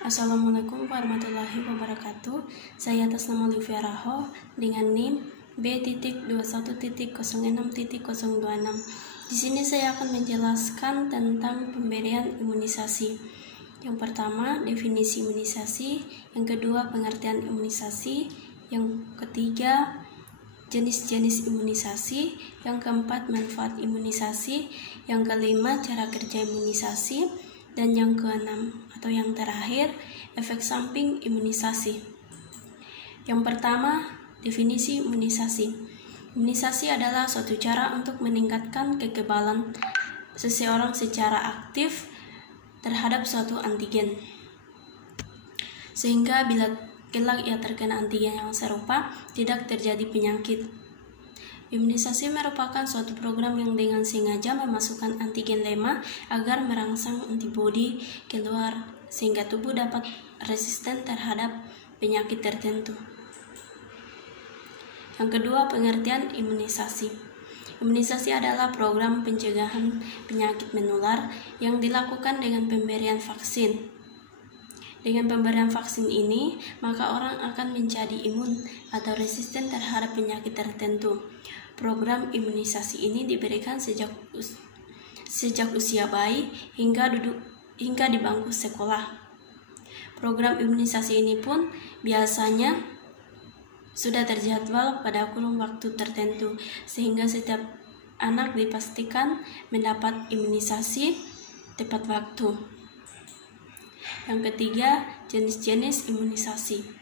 Assalamualaikum warahmatullahi wabarakatuh. Saya atas nama Livia Raho dengan NIM B.21.06.026. Di sini saya akan menjelaskan tentang pemberian imunisasi. Yang pertama, definisi imunisasi. Yang kedua, pengertian imunisasi. Yang ketiga, jenis-jenis imunisasi. Yang keempat, manfaat imunisasi. Yang kelima, cara kerja imunisasi. Dan yang keenam atau yang terakhir, efek samping imunisasi. Yang pertama, definisi imunisasi. Imunisasi adalah suatu cara untuk meningkatkan kekebalan seseorang secara aktif terhadap suatu antigen, sehingga bila kelak ia terkena antigen yang serupa, tidak terjadi penyakit. Imunisasi merupakan suatu program yang dengan sengaja memasukkan antigen lemah agar merangsang antibodi keluar sehingga tubuh dapat resisten terhadap penyakit tertentu. Yang kedua, pengertian imunisasi. Imunisasi adalah program pencegahan penyakit menular yang dilakukan dengan pemberian vaksin. Dengan pemberian vaksin ini, maka orang akan menjadi imun atau resisten terhadap penyakit tertentu. Program imunisasi ini diberikan sejak usia bayi hingga di bangku sekolah. Program imunisasi ini pun biasanya sudah terjadwal pada kurun waktu tertentu, sehingga setiap anak dipastikan mendapat imunisasi tepat waktu. Yang ketiga, jenis-jenis imunisasi.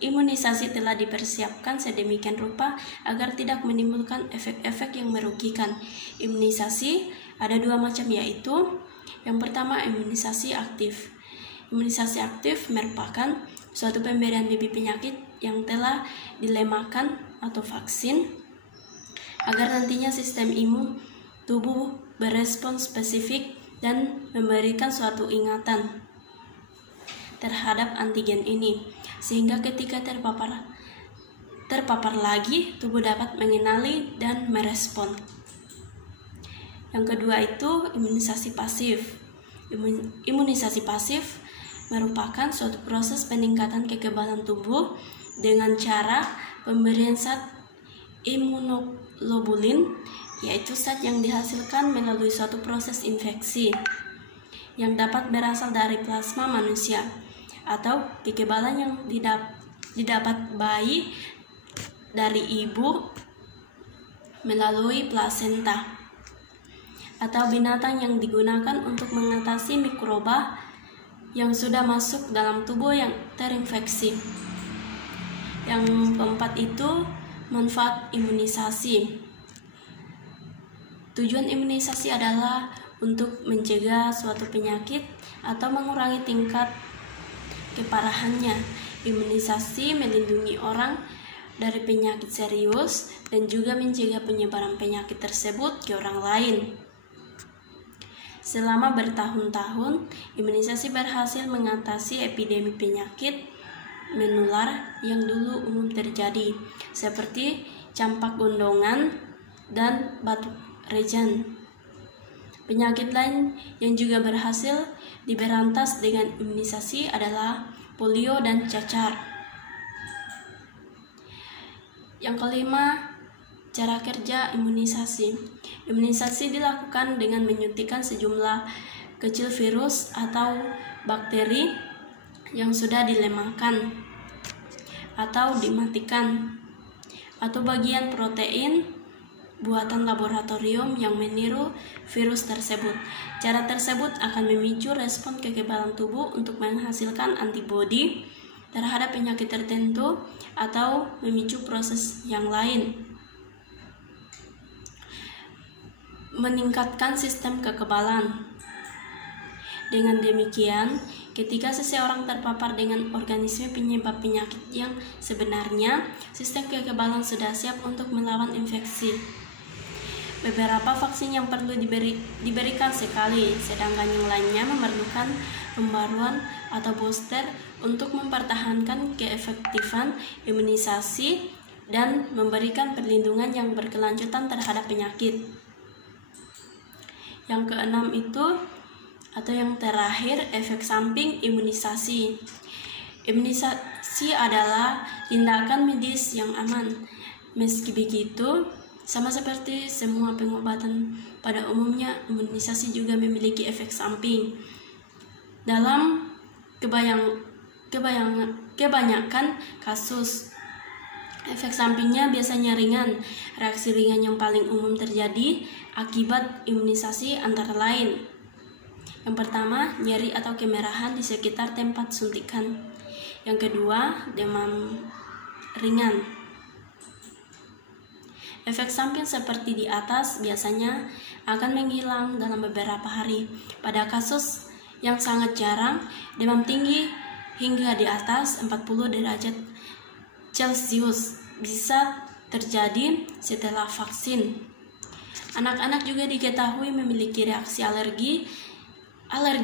Imunisasi telah dipersiapkan sedemikian rupa agar tidak menimbulkan efek-efek yang merugikan. Imunisasi ada dua macam, yaitu yang pertama, imunisasi aktif. Imunisasi aktif merupakan suatu pemberian bibit penyakit yang telah dilemakan atau vaksin agar nantinya sistem imun tubuh berespons spesifik dan memberikan suatu ingatan terhadap antigen ini, sehingga ketika terpapar lagi, tubuh dapat mengenali dan merespon. Yang kedua itu imunisasi pasif. Imunisasi pasif merupakan suatu proses peningkatan kekebalan tubuh dengan cara pemberian zat imunoglobulin, yaitu zat yang dihasilkan melalui suatu proses infeksi yang dapat berasal dari plasma manusia atau kekebalan yang didapat bayi dari ibu melalui plasenta atau binatang yang digunakan untuk mengatasi mikroba yang sudah masuk dalam tubuh yang terinfeksi. Yang keempat itu manfaat imunisasi. Tujuan imunisasi adalah untuk mencegah suatu penyakit atau mengurangi tingkat keparahannya. Imunisasi melindungi orang dari penyakit serius dan juga mencegah penyebaran penyakit tersebut ke orang lain. Selama bertahun-tahun, imunisasi berhasil mengatasi epidemi penyakit menular yang dulu umum terjadi, seperti campak gondongan dan batuk rejan. Penyakit lain yang juga berhasil diberantas dengan imunisasi adalah polio dan cacar. Yang kelima, cara kerja imunisasi. Imunisasi dilakukan dengan menyuntikkan sejumlah kecil virus atau bakteri yang sudah dilemahkan atau dimatikan, atau bagian protein buatan laboratorium yang meniru virus tersebut. Cara tersebut akan memicu respon kekebalan tubuh untuk menghasilkan antibodi terhadap penyakit tertentu atau memicu proses yang lain. Meningkatkan sistem kekebalan. Dengan demikian, ketika seseorang terpapar dengan organisme penyebab penyakit yang sebenarnya, sistem kekebalan sudah siap untuk melawan infeksi. Beberapa vaksin yang perlu diberikan sekali, sedangkan yang lainnya memerlukan pembaruan atau booster untuk mempertahankan keefektifan imunisasi dan memberikan perlindungan yang berkelanjutan terhadap penyakit. Yang keenam itu Atau yang terakhir, efek samping imunisasi. Imunisasi adalah tindakan medis yang aman. Meski begitu, sama seperti semua pengobatan pada umumnya, imunisasi juga memiliki efek samping. Dalam kebanyakan kasus, efek sampingnya biasanya ringan. Reaksi ringan yang paling umum terjadi akibat imunisasi antara lain: yang pertama, nyeri atau kemerahan di sekitar tempat suntikan. Yang kedua, demam ringan. Efek samping seperti di atas biasanya akan menghilang dalam beberapa hari. Pada kasus yang sangat jarang, demam tinggi hingga di atas 40 derajat Celcius bisa terjadi setelah vaksin. Anak-anak juga diketahui memiliki reaksi alergi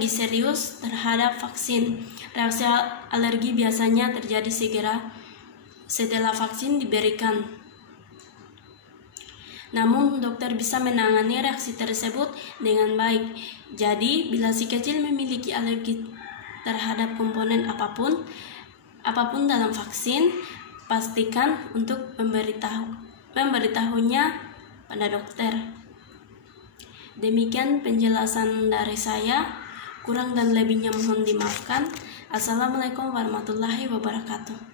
serius terhadap vaksin. Reaksi alergi biasanya terjadi segera setelah vaksin diberikan. Namun, dokter bisa menangani reaksi tersebut dengan baik. Jadi, bila si kecil memiliki alergi terhadap komponen apapun dalam vaksin, pastikan untuk memberitahunya pada dokter. Demikian penjelasan dari saya, kurang dan lebihnya mohon dimaafkan. Assalamualaikum warahmatullahi wabarakatuh.